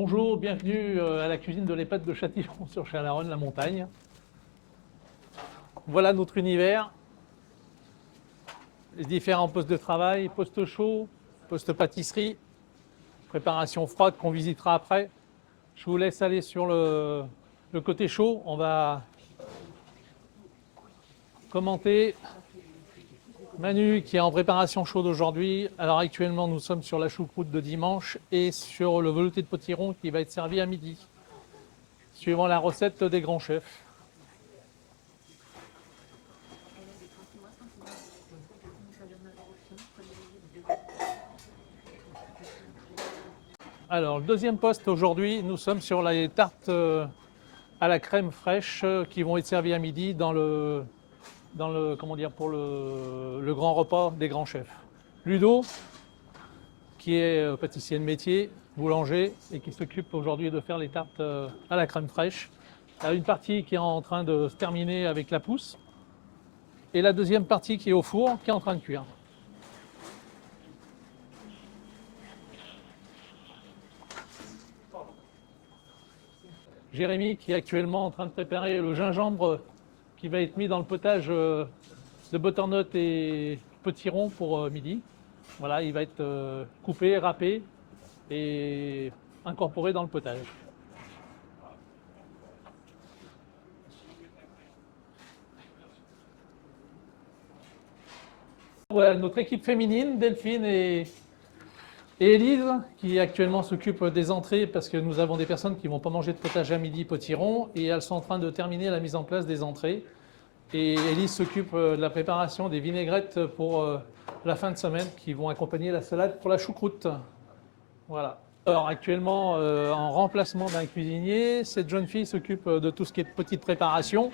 Bonjour, bienvenue à la cuisine de l'EHPAD de Châtillon sur Chalaronne, la montagne. Voilà notre univers. Les différents postes de travail, poste chaud, poste pâtisserie, préparation froide qu'on visitera après. Je vous laisse aller sur le côté chaud. On va commenter Manu qui est en préparation chaude aujourd'hui. Alors actuellement, nous sommes sur la choucroute de dimanche et sur le velouté de potiron qui va être servi à midi, suivant la recette des grands chefs. Alors, le deuxième poste aujourd'hui, nous sommes sur les tartes à la crème fraîche qui vont être servies à midi pour le grand repas des grands chefs. Ludo, qui est pâtissier de métier, boulanger, et qui s'occupe aujourd'hui de faire les tartes à la crème fraîche. Il y a une partie qui est en train de se terminer avec la pousse, et la deuxième partie qui est au four, qui est en train de cuire. Jérémy qui est actuellement en train de préparer le gingembre qui va être mis dans le potage de butternut et potiron pour midi. Voilà, il va être coupé, râpé et incorporé dans le potage. Voilà notre équipe féminine, Delphine et Élise, qui actuellement s'occupe des entrées parce que nous avons des personnes qui ne vont pas manger de potage à midi potiron et elles sont en train de terminer la mise en place des entrées. Et Élise s'occupe de la préparation des vinaigrettes pour la fin de semaine qui vont accompagner la salade pour la choucroute. Voilà. Alors actuellement, en remplacement d'un cuisinier, cette jeune fille s'occupe de tout ce qui est petite préparation.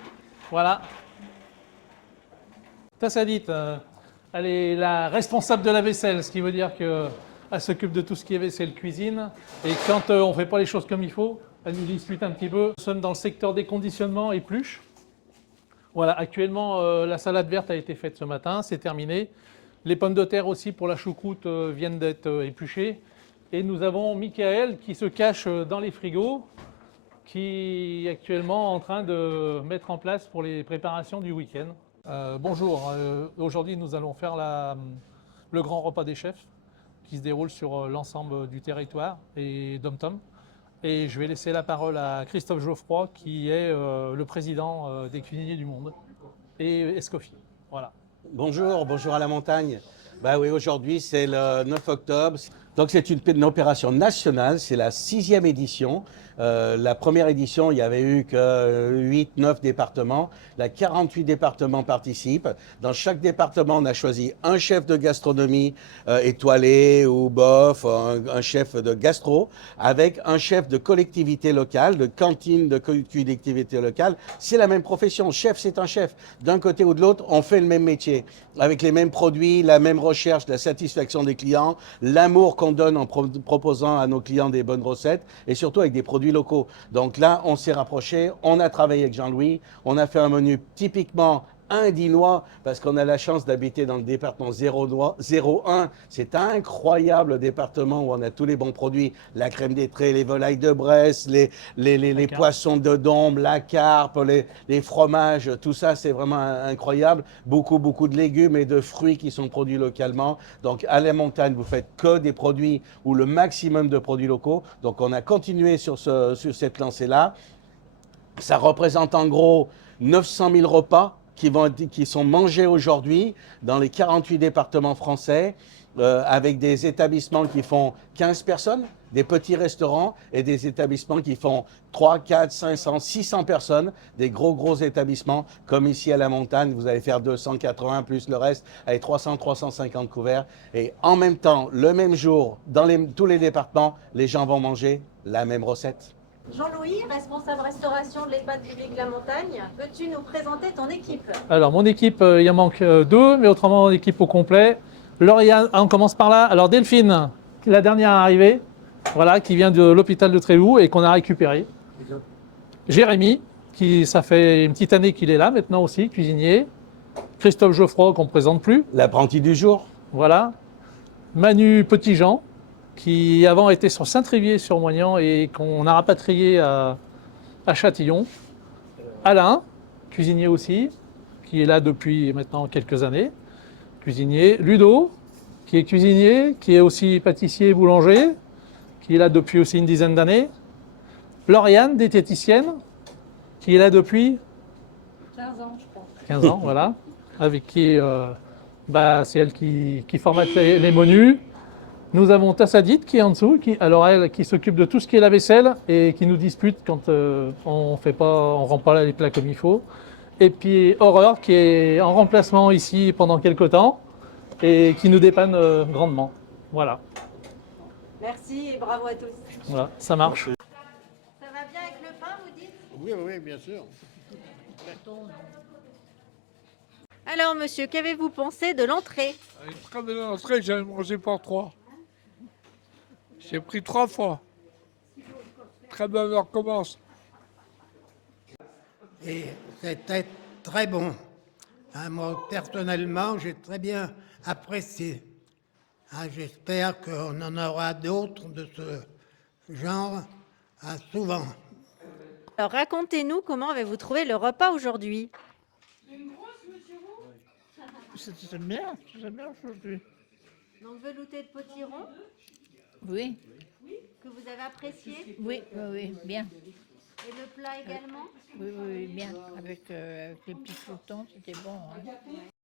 Voilà. Tassadit, elle est la responsable de la vaisselle, ce qui veut dire qu'elle s'occupe de tout ce qui est vaisselle cuisine. Et quand on ne fait pas les choses comme il faut, elle nous dispute un petit peu. Nous sommes dans le secteur des conditionnements et épluches. Voilà, actuellement, la salade verte a été faite ce matin, c'est terminé. Les pommes de terre aussi pour la choucroute viennent d'être épluchées. Et nous avons Michael qui se cache dans les frigos, qui est actuellement en train de mettre en place pour les préparations du week-end. Bonjour, aujourd'hui nous allons faire le grand repas des chefs qui se déroule sur l'ensemble du territoire et d'Om-Tom. Et je vais laisser la parole à Christophe Geoffroy, qui est le président des cuisiniers du monde, et Escoffier. Voilà. Bonjour, bonjour à la montagne. Bah oui, aujourd'hui c'est le 9 octobre. Donc c'est une opération nationale, c'est la 6e édition. La première édition, il n'y avait eu que 8-9 départements. Là, 48 départements participent. Dans chaque département, on a choisi un chef de gastronomie étoilé ou bof, un chef de gastro, avec un chef de collectivité locale, de cantine de collectivité locale. C'est la même profession. Chef, c'est un chef. D'un côté ou de l'autre, on fait le même métier, avec les mêmes produits, la même recherche, la satisfaction des clients, l'amour qu'on donne en proposant à nos clients des bonnes recettes et surtout avec des produits locaux. Donc là, on s'est rapproché, on a travaillé avec Jean-Louis, on a fait un menu typiquement indinois parce qu'on a la chance d'habiter dans le département 01. C'est un incroyable département où on a tous les bons produits, la crème d'étré, les volailles de Bresse, les poissons de Dombes, la carpe, les fromages, tout ça c'est vraiment incroyable. Beaucoup de légumes et de fruits qui sont produits localement. Donc à la montagne, vous faites que des produits ou le maximum de produits locaux. Donc on a continué sur cette lancée-là. Ça représente en gros 900 000 repas qui sont mangés aujourd'hui dans les 48 départements français, avec des établissements qui font 15 personnes, des petits restaurants et des établissements qui font 3, 4, 500, 600 personnes, des gros établissements comme ici à la montagne, vous allez faire 280 plus le reste, avec 300, 350 couverts. Et en même temps, le même jour, dans tous les départements, les gens vont manger la même recette. Jean-Louis, responsable restauration de l'EHPAD public La Montagne, peux-tu nous présenter ton équipe? Alors mon équipe, il en manque deux, mais autrement équipe au complet. Lauriane, on commence par là. Alors Delphine, la dernière arrivée, voilà, qui vient de l'hôpital de Trévoux et qu'on a récupéré. Jérémy, ça fait une petite année qu'il est là maintenant aussi, cuisinier. Christophe Geoffroy, qu'on ne présente plus. L'apprenti du jour. Voilà. Manu Petit-Jean, qui avant était sur Saint-Trévier-sur-Moignan et qu'on a rapatrié à Châtillon. Alain, cuisinier aussi, qui est là depuis maintenant quelques années. Cuisinier. Ludo, qui est cuisinier, qui est aussi pâtissier et boulanger, qui est là depuis aussi une dizaine d'années. Lauriane, diététicienne, qui est là depuis 15 ans, je crois. 15 ans, voilà. Avec qui c'est elle qui formate les menus. Nous avons Tassadit qui est en dessous, qui s'occupe de tout ce qui est la vaisselle et qui nous dispute quand on rend pas les plats comme il faut. Et puis Horreur qui est en remplacement ici pendant quelques temps et qui nous dépanne grandement. Voilà, Merci et bravo à tous. voilà, ça marche. Ça va bien avec le pain, vous dites? Oui, oui, bien sûr. Alors monsieur, qu'avez-vous pensé de l'entrée? Une très belle entrée, j'ai mangé pour 3. J'ai pris 3 fois. Très bien, on recommence. Et c'était très bon. Hein, moi, personnellement, j'ai très bien apprécié. Hein, j'espère qu'on en aura d'autres de ce genre souvent. Alors racontez-nous comment avez-vous trouvé le repas aujourd'hui? C'est bien aujourd'hui. Donc velouté de potiron Oui, que vous avez apprécié oui, oui, oui, bien. et le plat également. Oui, oui, oui, bien. Avec les petits croutons, c'était bon. Hein.